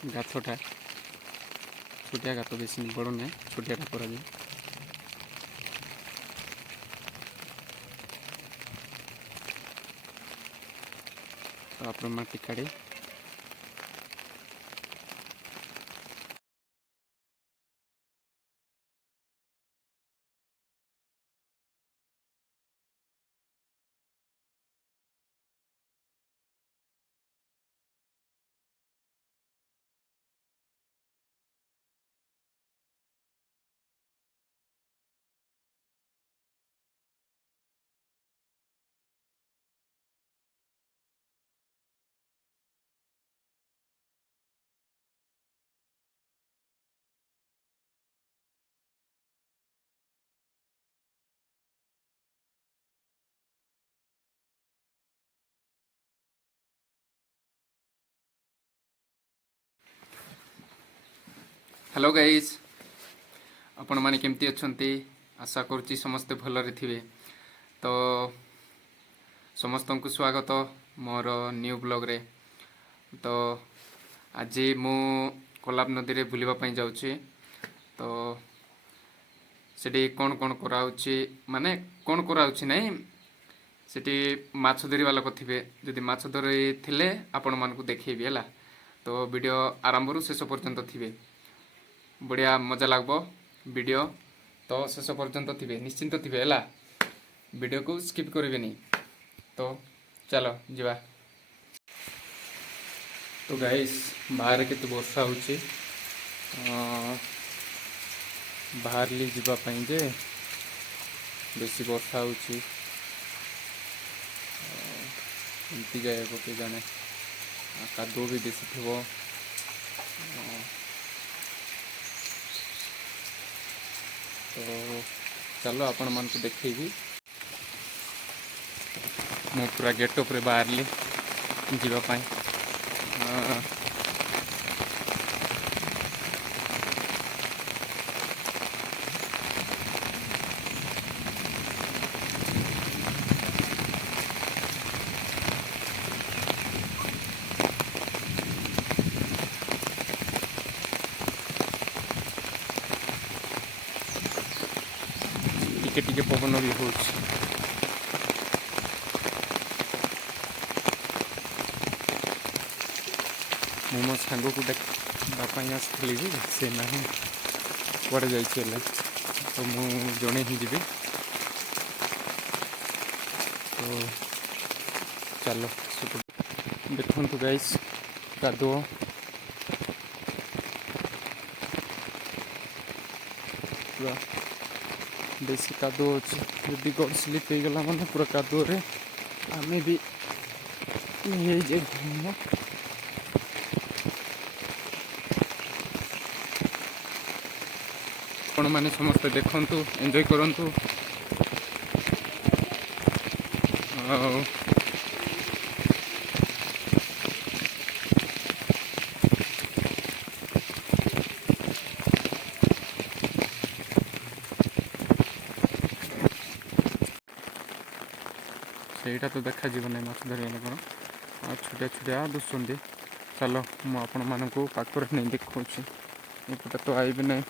ଗାତଟା ଛୋଟିଆ ଗାତ, ବେଶୀ ବଡ଼ ନାହିଁ, ଛୋଟିଆଟା କରାଯାଏ। ତାପରେ ମାଟି କାଢ଼ି हेलो गाइज, आपण माने केमती अछंती? आशा करुच्ची समस्ते भलरे थिबे। तो समस्त को स्वागत मोर न्यू ब्लॉग रे। तो आज मु कोलाब नदी रे बुलिबा पई जाउची। तो सेठी कोन कोन कराउची, माने कोन कराउची नै, सेठी माछ धरिबा लोक थिबे। जदि माछ धरि थिले आपण मानकु देखैबी हला। तो वीडियो आरंभ रु शेष पर्यंत थिबे, बढ़िया मजा लगबो वीडियो। तो शेष पर्यंत थिबे, निश्चिंत थिबे हला, वीडियो को स्किप करिवेनी। तो चलो जीवा। तो गाइस बाहर केते वर्षा होची, बाहर ली जीवा पई जे बेसी वर्षा होची। एमती जाए के जाने कादो भी बेसी थिबो। तो चलो आपण मन को देखैबी। मु पूरा गेट अप रे बाहर ली जीवा पई। टिके टिके पवन भी हो। मो सांग को देखा आसती से ना कड़े जाइए, तो मु जड़े ही जी। तो चलो देखु गाइस कादुओ पूरा बेसी कादुओ अच्छे। यदि गोड़ स्लिप हो गला मैंने पूरा कादुओ रे आमे भी नहीं जाए घूम। आपण मैंने समस्ते देखंतु, एंजॉय करंतु। ସେଇଟା ତ ଦେଖାଯିବ ନାହିଁ ମାଛ ଧରିବା ଲୋକର। ଆଉ ଛୋଟିଆ ଛୋଟିଆ ଦୁସୁଛନ୍ତି। ଚାଲ ମୁଁ ଆପଣମାନଙ୍କୁ ପାଖରେ ନେଇ ଦେଖାଉଛି। ଏପଟେ ତ ଆଇବି ନାହିଁ।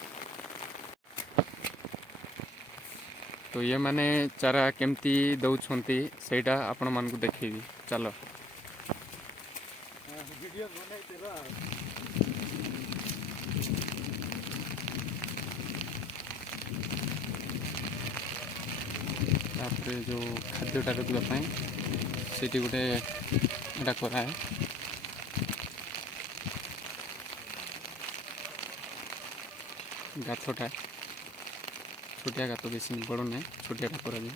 ତ ଇଏ ମାନେ ଚାରା କେମିତି ଦେଉଛନ୍ତି ସେଇଟା ଆପଣମାନଙ୍କୁ ଦେଖେଇବି। ଚାଲ। तापर जो खाद्यटा रखापी सीटी गोटे एटा कराए। गातटा छोटिया गात, बेसी बड़ ना, छोटियाटा कराए।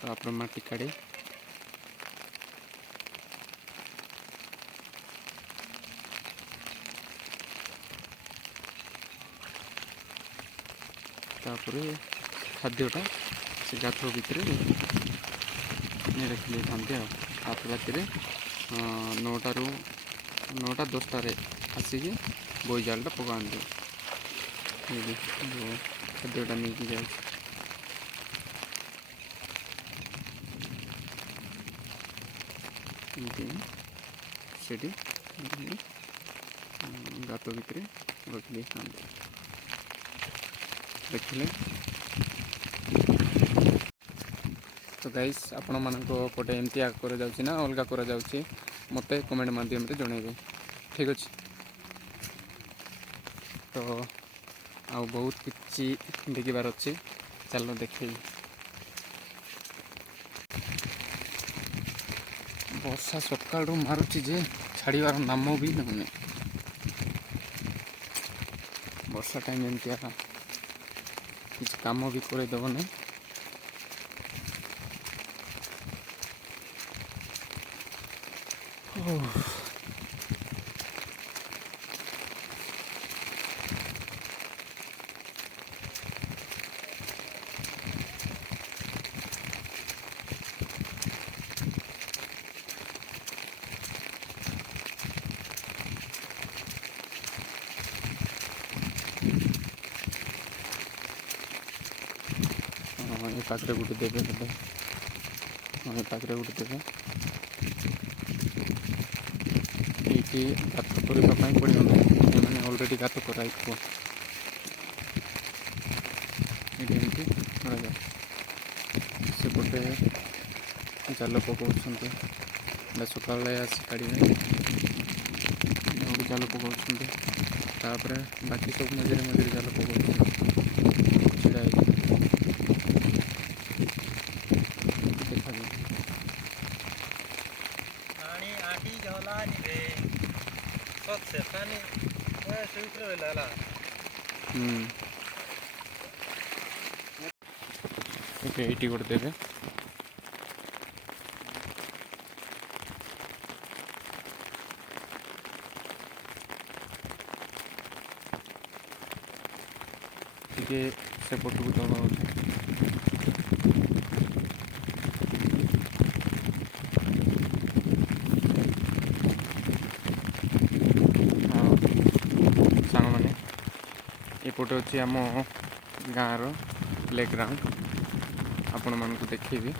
तापर माटी काढ़ी तापरे खाद्यटा से गाथ भितर रखिले था। आप राति 9टा 10टार आसिक बोई जालटा पकाते खाद्यटा नहीं जाए। ଏମିତି ସେଠି ଗାତ ଭିତରେ ରଖିଦେଇଥାନ୍ତି। ଦେଖିଲେ ତ ଗାଇସ୍, ଆପଣମାନଙ୍କ ପଟେ ଏମିତି କରାଯାଉଛି ନା ଅଲଗା କରାଯାଉଛି, ମୋତେ କମେଣ୍ଟ ମାଧ୍ୟମରେ ଜଣାଇବେ। ଠିକ୍ ଅଛି। ତ ଆଉ ବହୁତ କିଛି ଦେଖିବାର ଅଛି, ଚାଲ ଦେଖେଇ। ବର୍ଷା ସକାଳୁ ମାରୁଛି ଯେ ଛାଡ଼ିବାର ନାମ ବି ନେଉନି। ବର୍ଷା ଟାଇମ୍ ଏମିତି ଏକା, କିଛି କାମ ବି କରିଦେବ ନାହିଁ। ଏ ପାଖରେ ଗୋଟେ ଦେବେ ବୋଧେ, ଏ ପାଖରେ ଗୋଟେ ଦେବେ। ଏଇଠି ଗାତ କରିବା ପାଇଁ ପଡ଼ିବ ନାହିଁ, ଏମାନେ ଅଲରେଡ଼ି ଗାତ କରାଇଥିବ। ଏଇଠି ଏମିତି କରାଯାଏ। ସେପଟେ ଜାଲ ପକାଉଛନ୍ତି, ସକାଳେ ଆସି କାଢ଼ିବେ, ଗୋଟେ ଜାଲ ପକାଉଛନ୍ତି। ତାପରେ ବାକି ସବୁ ମଝିରେ ମଝିରେ ଜାଲ ପକାଉଛନ୍ତି ଛିଡ଼ା ହେଇକି। ଦେଖାଯାଉ ଏଇଠି ଗୋଟେ ଦେବେ। ଟିକେ ସେପଟକୁ ଦବା ବୋଧେ। ହଁ ସାଙ୍ଗମାନେ, ଏପଟେ ଅଛି ଆମ ଗାଁର ପ୍ଲେଗ୍ରାଉଣ୍ଡ, ଆପଣମାନଙ୍କୁ ଦେଖେଇବି।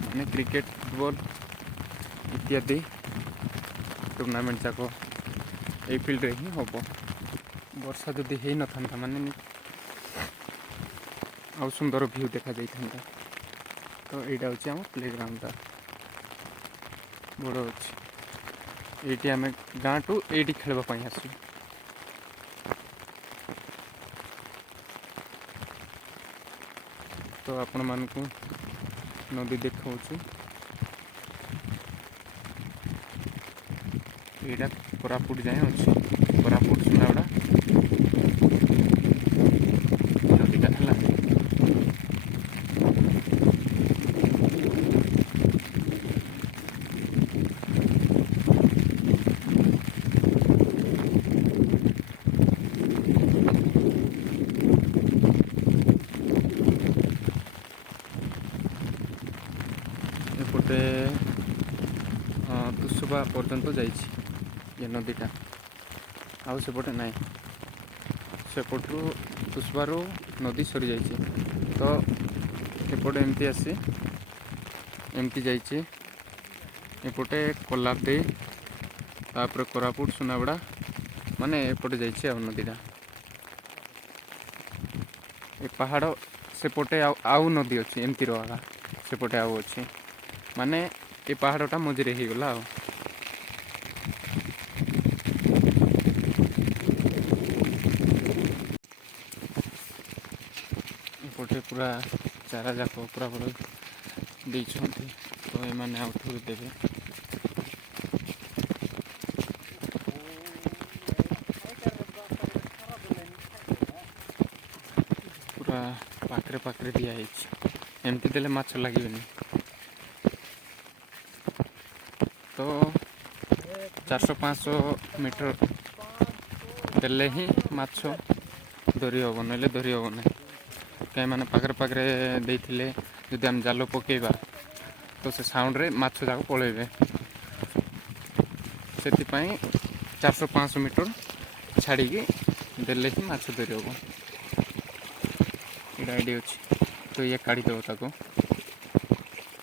ମାନେ କ୍ରିକେଟ, ଫୁଟବଲ୍ ଇତ୍ୟାଦି ଟୁର୍ଣ୍ଣାମେଣ୍ଟ ଯାକ ଏଇ ଫିଲ୍ଡରେ ହିଁ ହେବ। ବର୍ଷା ଯଦି ହେଇନଥାନ୍ତା ମାନେ ଆଉ ସୁନ୍ଦର ଭିଉ ଦେଖାଯାଇଥାନ୍ତା। ତ ଏଇଟା ହେଉଛି ଆମ ପ୍ଲେଗ୍ରାଉଣ୍ଡଟା, ବଡ଼ ଅଛି। ଏଇଠି ଆମେ ଗାଁଠୁ ଏଇଠି ଖେଳିବା ପାଇଁ ଆସୁ। ତ ଆପଣମାନଙ୍କୁ ନଦୀ ଦେଖାଉଛି। ଏଇଟା କୋରାପୁଟ ଯାଏଁ ଅଛି, କୋରାପୁଟ ସୁନାବେଡ଼ା ନଦୀଟା ହେଲା। ଏପଟେ ତୁଷୁବା ପର୍ଯ୍ୟନ୍ତ ଯାଇଛି ଏ ନଦୀଟା, ଆଉ ସେପଟେ ନାହିଁ। ସେପଟରୁ ତୁଷବାରୁ ନଦୀ ସରିଯାଇଛି। ତ ଏପଟେ ଏମିତି ଆସି ଏମିତି ଯାଇଛି, ଏପଟେ କୋଲାବ ଦେଇ ତାପରେ କୋରାପୁଟ ସୁନାବେଡ଼ା ମାନେ ଏପଟେ ଯାଇଛି ଆଉ ନଦୀଟା। ଏ ପାହାଡ଼ ସେପଟେ ଆଉ ନଦୀ ଅଛି ଏମିତିର ଆଗା, ସେପଟେ ଆଉ ଅଛି, ମାନେ ଏ ପାହାଡ଼ଟା ମଝିରେ ହେଇଗଲା ଆଉ। ଏପଟେ ପୁରା ଚାରା ଯାକ ପୁରା ବଡ଼ ଦେଇଛନ୍ତି, ତ ଏମାନେ ଆଉ ଥରେ ଦେବେ। ପୁରା ପାଖରେ ପାଖରେ ଦିଆହେଇଛି, ଏମିତି ଦେଲେ ମାଛ ଲାଗିବେନି। ତ 400-500 ମିଟର ଦେଲେ ହିଁ ମାଛ ଧରି ହେବ, ନହେଲେ ଧରି ହେବ ନାହିଁ। କାହିଁମାନେ ପାଖରେ ପାଖରେ ଦେଇଥିଲେ ଯଦି ଆମେ ଜାଲ ପକାଇବା ତ ସେ ସାଉଣ୍ଡରେ ମାଛ ଯାକ ପଳାଇବେ। ସେଥିପାଇଁ 400-500 ମିଟର ଛାଡ଼ିକି ଦେଲେ ହିଁ ମାଛ ଧରି ହେବ। ଏଇଟା ଆଇଡ଼ିଆ ଅଛି, ତ ଇଏ କାଢ଼ିଦେବ ତାକୁ।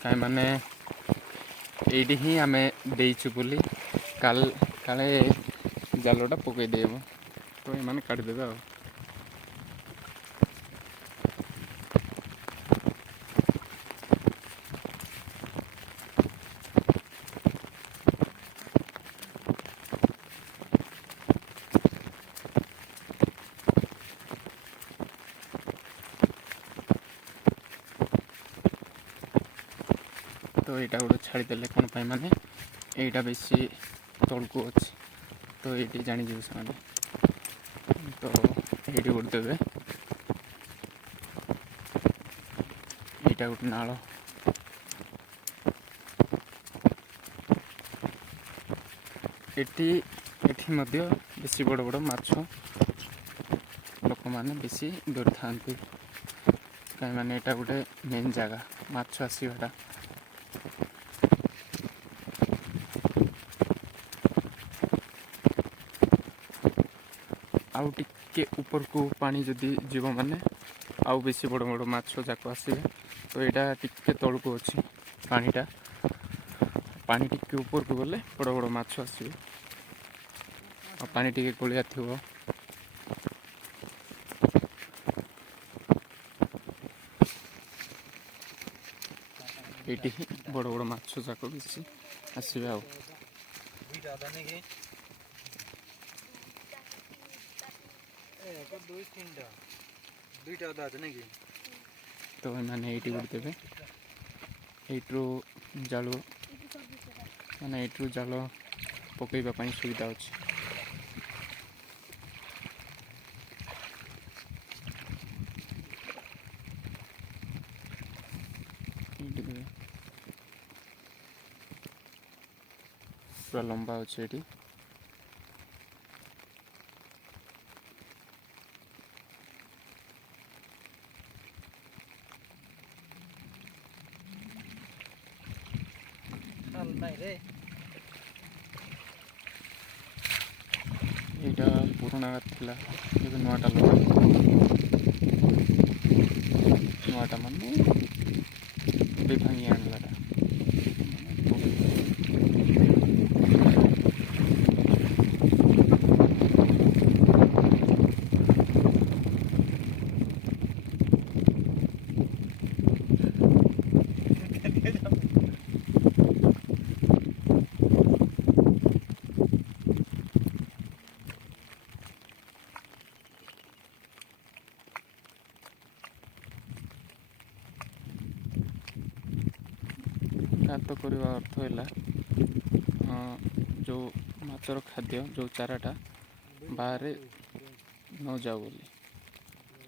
କାଇଁ ମାନେ ଏଇଠି ହିଁ ଆମେ ଦେଇଛୁ ବୋଲି କାଳେ ଜାଲଟା ପକେଇ ଦେବ, ତ ଏମାନେ କାଢ଼ିଦେବେ ଆଉ। ତ ଏଇଟା ଗୋଟେ ଛାଡ଼ିଦେଲେ କ'ଣ ପାଇଁ ମାନେ ଏଇଟା ବେଶୀ ତଳକୁ ଅଛି, ତ ଏଇଠି ଜାଣିଯିବେ ସେମାନେ। ତ ଏଇଠି ଗୋଟେ ଦେବେ, ଏଇଟା ଗୋଟେ ନାଳ। ଏଠି ମଧ୍ୟ ବେଶୀ ବଡ଼ ବଡ଼ ମାଛ ଲୋକମାନେ ବେଶୀ ଧରିଥାନ୍ତି, କାହିଁକି ମାନେ ଏଇଟା ଗୋଟେ ମେନ୍ ଜାଗା ମାଛ ଆସିବାଟା। ଆଉ ଟିକେ ଉପରକୁ ପାଣି ଯଦି ଯିବ ମାନେ ଆଉ ବେଶୀ ବଡ଼ ବଡ଼ ମାଛ ଯାକ ଆସିବେ। ତ ଏଇଟା ଟିକେ ତଳକୁ ଅଛି ପାଣିଟା, ପାଣି ଟିକେ ଉପରକୁ ଗଲେ ବଡ଼ ବଡ଼ ମାଛ ଆସିବେ। ଆଉ ପାଣି ଟିକେ ଗୋଳିଆ ଥିବ। ଏଇଠି ହିଁ ବଡ଼ ବଡ଼ ମାଛ ଯାକ ବେଶୀ ଆସିବେ ଆଉ। ତ ଏମାନେ ଏଇଠି ଗୋଟେ ଦେବେ, ଏଇଠୁ ଜାଲ ମାନେ ଏଇଠୁ ଜାଲ ପକାଇବା ପାଇଁ ସୁବିଧା ଅଛି। ଏଇଠି ଦେବେ, ପୁରା ଲମ୍ବା ଅଛି ଏଠି। ଏଇଟା ପୁରୁଣା ଥିଲା, ଏବେ ନୂଆଟା ନୂଆଟା ମାନେ ଏବେ ଭାଙ୍ଗି ଆଣିଲାଟା। ଗାତ କରିବା ଅର୍ଥ ହେଲା ଯେଉଁ ମାଛର ଖାଦ୍ୟ, ଯେଉଁ ଚାରାଟା ବାହାରେ ନ ଯାଉ ବୋଲି।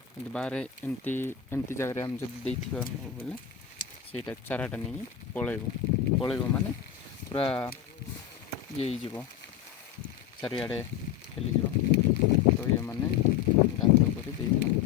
କିନ୍ତୁ ବାହାରେ ଏମିତି ଜାଗାରେ ଆମେ ଯଦି ଦେଇଥିବା ବୋଲେ ସେଇଟା ଚାରାଟା ନେଇକି ପଳେଇବ ମାନେ ପୁରା ଇଏ ହେଇଯିବ, ଚାରିଆଡ଼େ ଫେଲିଯିବ। ତ ଇଏମାନେ ଗାତ କରି ଦେଇଥାନ୍ତି।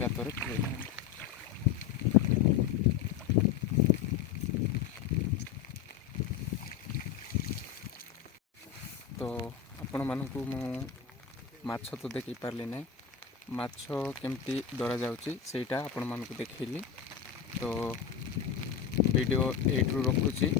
ଗାତରେ ପୁରେଇଥାନ୍ତି। ତ ଆପଣମାନଙ୍କୁ ମୁଁ ମାଛ ତ ଦେଖାଇ ପାରିଲି ନାହିଁ, ମାଛ କେମିତି ଧରାଯାଉଛି ସେଇଟା ଆପଣମାନଙ୍କୁ ଦେଖାଇଲି। ତ ଭିଡ଼ିଓ ଏଇଠୁ ରଖୁଛି।